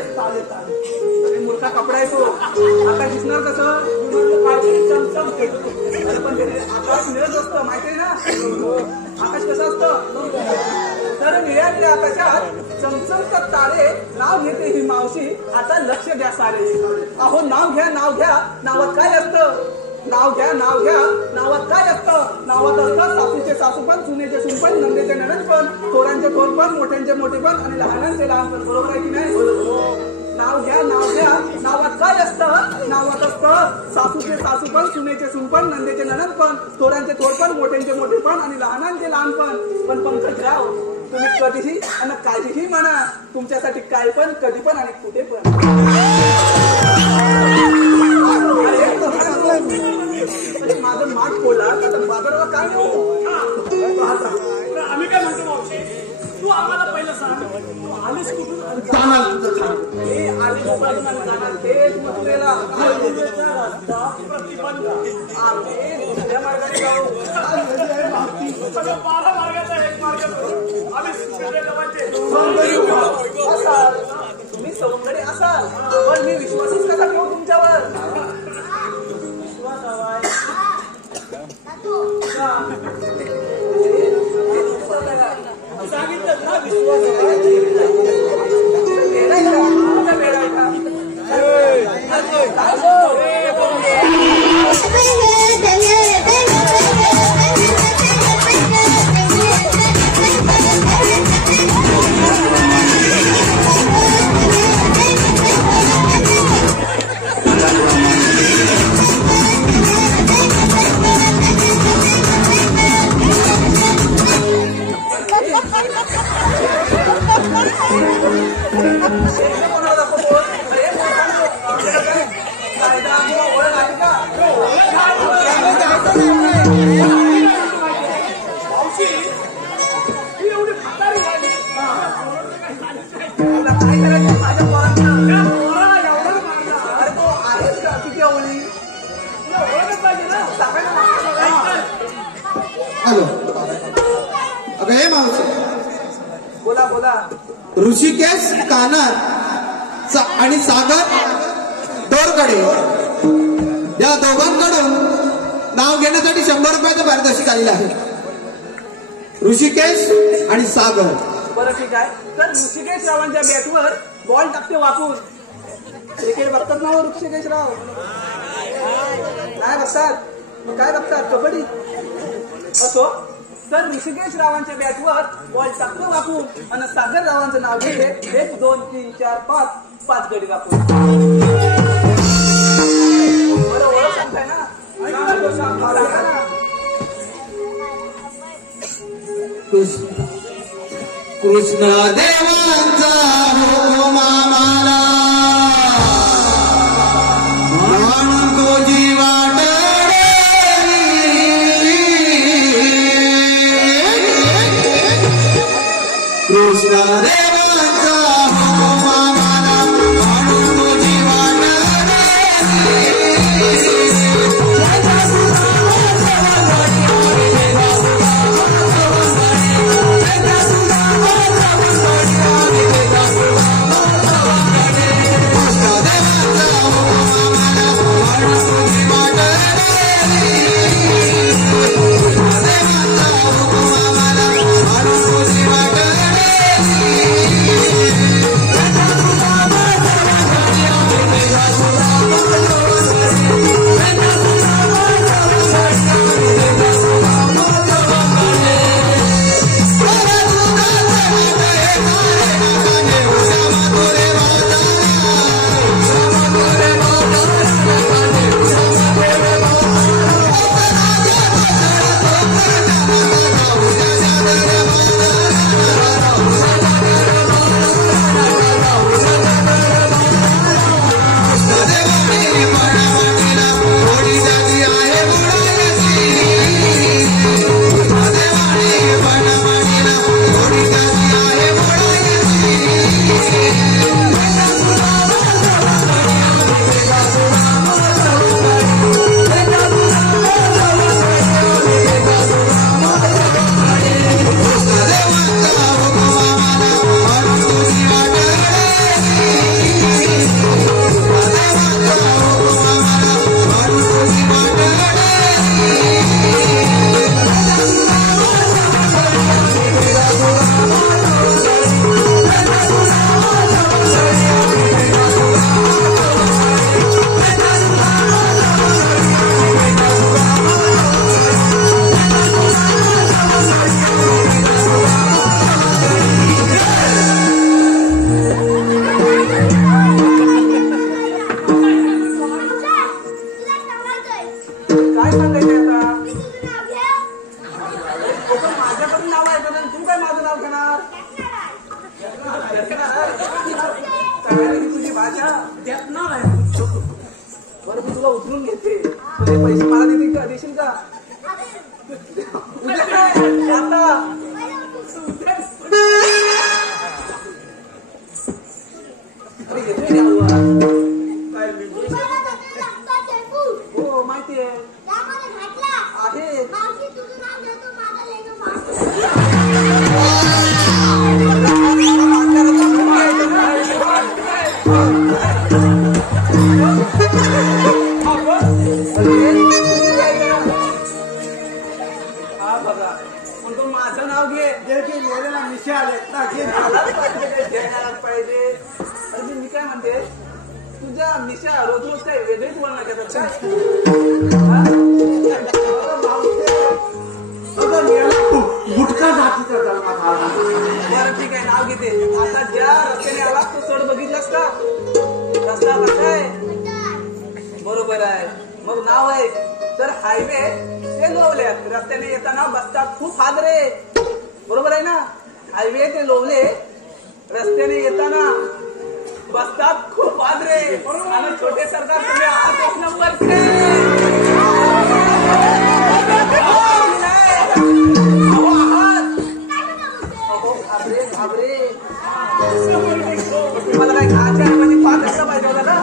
मूर्खा कपडा आहे तो आकाश दिसणार कसं चमचम. पण आकाश निळच असतं माहिती आहे ना. आकाश कसं असतं तर निळ्या निळ्या आकाशात चमचमतात तारे. नाव घेते ही मावशी आता लक्ष द्या सारे. अहो नाव घ्या नावात काय असतं. नाव घ्या नावात काय असतं. नावात असतं सासूचे सासूपण सुनेचे सुनपण नंदेचे नणंदपण थोरांचे थोरपण मोठ्यांचे मोठेपण आणि लहानांचे लहानपण. बरोबर आहे की नाही. नाव घ्या नावात काय असतं. नावात असतं सासूचे सासूपण सुनेचे सुनपण नंदेचे नणंदपण थोरांचे थोरपण मोठ्यांचे मोठेपण आणि लहानांचे लहानपण. पण पंकजराव तुम्ही कधीही आणि काहीही म्हणा तुमच्यासाठी काय पण कधी पण आणि कुठे पण. माझं माठ बोला आता बाजाराला काय नेऊ. आम्ही काय म्हणतो मावशी तू आम्हाला पहिलं सांग तू आलीस कुठून मी आली मोबाईलून आणि जाणार तेच मथुरेला. रस्ता प्रतिबंध आम्ही दुसऱ्या मार्गाने जाऊ. सगळं 12 मार्गाचा एक मार्ग आम्ही असाल तुम्ही सवंगडी असाल पण मी विश्वासच कसा ठेवू तुमच्यावर. विश्वास हवाय सांगितलं ना विश्वास हवाय. बोला बोला. ऋषिकेश कानार आणि सागर दोरकडे या दोघांकडून नाव घेण्यासाठी 100 रुपयाचं पारितोषिक आलेलं आहे. ऋषिकेश आणि सागर. बरं ठीक आहे. तर ऋषिकेश रावांच्या बॅटवर बॉल टाकते वाकून. क्रिकेट बघतात ना ऋषिकेश राव? काय बघतात? मग काय बघतात? कबड्डी असो. तर ऋषिकेश रावांच्या बॅटवर बॉल टाकतो वाकून आणि सागर रावांचं नाव घेते 1 2 3 4 5 गडी वाकून. बरं ओळख सांगताय ना? कृष्ण देवांचा हुकुम आम्हाला म्हणून तुझी वाट कृष्ण देवांचा हुकुम आम्हाला म्हणून तुझी वाट बरं मी तुला उचलून घेते. तुझे पैसे मला देतील का? देशील का? उद्या काय? आता अरे येतोय हलवा. काय हो माहिती आहे. आहे माझं नाव घे. मिशा आले पाहिजे. अरे मी काय म्हणते, तुझ्या मिशा रोज रोज काय वेगळीच बोलणार घेतात गुटखा जातीचा जन्मात. बरं ठीक आहे, नाव घेते. आता ज्या रस्त्याने आला तो चढ बघितलास का? रस्ता कसा आहे? बरोबर आहे. मग नाव आहे. तर हायवे ते लोवले. रस्त्याने येताना बसतात खूप हादरे. बरोबर आहे ना? हायवे ते लोवले. रस्त्याने येताना बसतात खूप हादरे. आणि छोटे सरकार तुम्ही आहात 1 नंबरचे. घाबरे मला काय खायच्या म्हणजे 5 असं पाहिजे होता ना.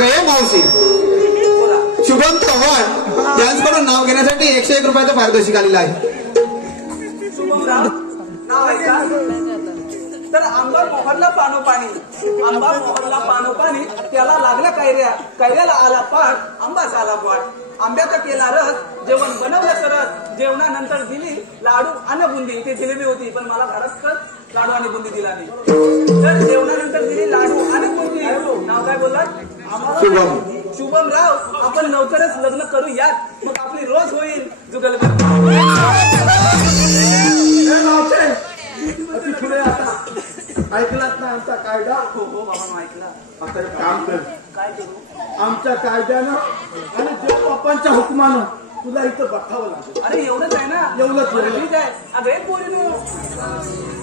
हे मावशी शुभम चव्हाण यांच्याकडून नाव घेण्यासाठी 101 रुपयाचं पारितोषिक आलेलं आहे. शुभमराव तर आंबा मोहरला पानोपाणी, आंबा मोहरला पानोपाणी, त्याला लागल्या कैऱ्या, कैऱ्याला आला पाठ, आंबा झाला पाठ. आंब्याचा केला रस, जेवण बनवलं सरस, जेवणानंतर दिली लाडू आणि बुंदी. ती जिलेबी होती पण मला घरात लाडू आणि बुंदी दिला नाही. तर जेवणानंतर दिली लाडू आणि बुंदी. नाव काय बोललात? शुभम राव. आपण लवकरच लग्न करूयात, मग आपली रोज होईल जुगलबंदी. ऐकलात ना आमचा कायदा? हो हो बाबा ऐकला. आता एक काम कर, काय करू? आमच्या कायद्यानं आणि देवबापांच्या हुकमानं तुला इथं बसावं लागेल. अरे एवढंच आहे ना? एवढंच. बरं, ठीक आहे. अगं एक पोरीनो,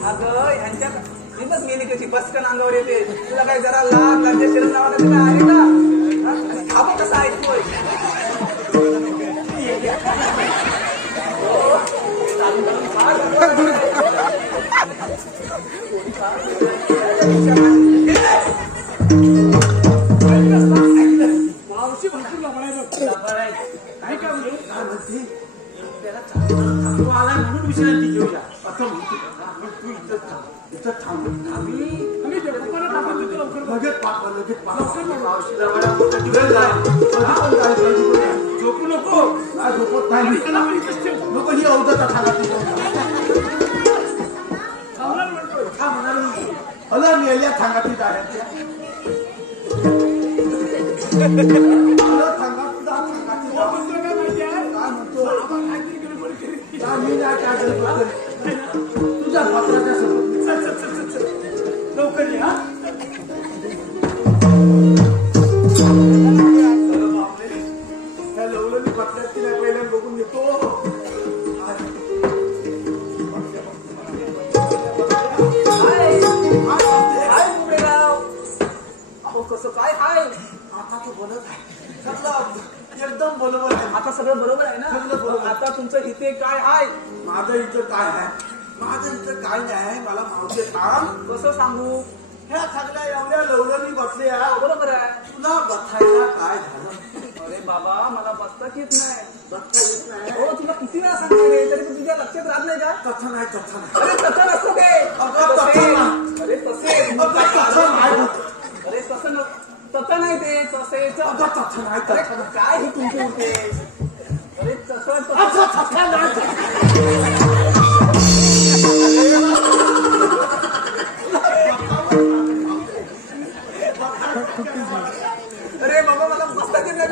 अगं ह्यांच्या मी बस मेली कशी बसकन अंगावर येते. तुला काय जरा लाग लागते शरद नावाला तुला आहे का? आपण कसं ऐकतोय? मावशी भरपूर लवकर काय काय म्हणते? काय म्हणते? तू आलाय म्हणून विश्रांती घेऊया असं म्हणते. तू इथं थांब, इथं थांब. आम्ही देवबापाला टाकून देतो लवकर. लगेच पाठवा, लगेच पाठवा. मावशीला बऱ्या मोठ्या दिवस झाला. कधी पण काय काळजी करू नका. झोपू नको. काय झोपत नाही. त्याला पण इथंच ठेव. नको ही अवधता थांबा तिथं. थांबणार म्हणतोय. हा म्हणाल अला मेल्या थांगातीत आहे अला थांगातीत थांगातीत तो म्हणतो काय माहिती आहे? काय म्हणतो? आपण काहीतरी गडबड केली. का मी नाही काय करत तुझ्या भात्राच्या सोबत चल चल चल चल चल. लवकर ये हा. अरे बापरे, ह्या लवलनी पत्र्यात तिला पहिल्यांदा बघून येतो. काय मुंबईराव? अहो कसं काय हाय? आता तू बोलत आहे सगळं एकदम बरोबर आहे. आता सगळं बरोबर आहे सगळं ना? बरोबर. आता तुमचं इथे काय आहे? माझं इथं काय आहे? माझं इथं काय नाही. मला मावशे सांग, कसं सांगू? ह्या सगळ्या एवढ्या लवलनी बसल्या बरोबर आहे. तुला बसायला काय झालं? अरे बाबा मला बसताच येत नाही. बसता येत नाही. हो तुला किती वेळा सांगते रे, तरी पण तुझ्या लक्षात राहत नाही का? तसं नाही, तसं नाही. अरे तसं नसतं ते. अगं, तसं नाही. अरे तसे अगं, तसं नाही. अरे तसं तसं नाही ते तसेच. अगं, तसं नाही, अरे तसं नाही. काय हे तुमचे उरते? अरे तसं असं तसं नाही. अरे बाबा मला बसता येत नाही.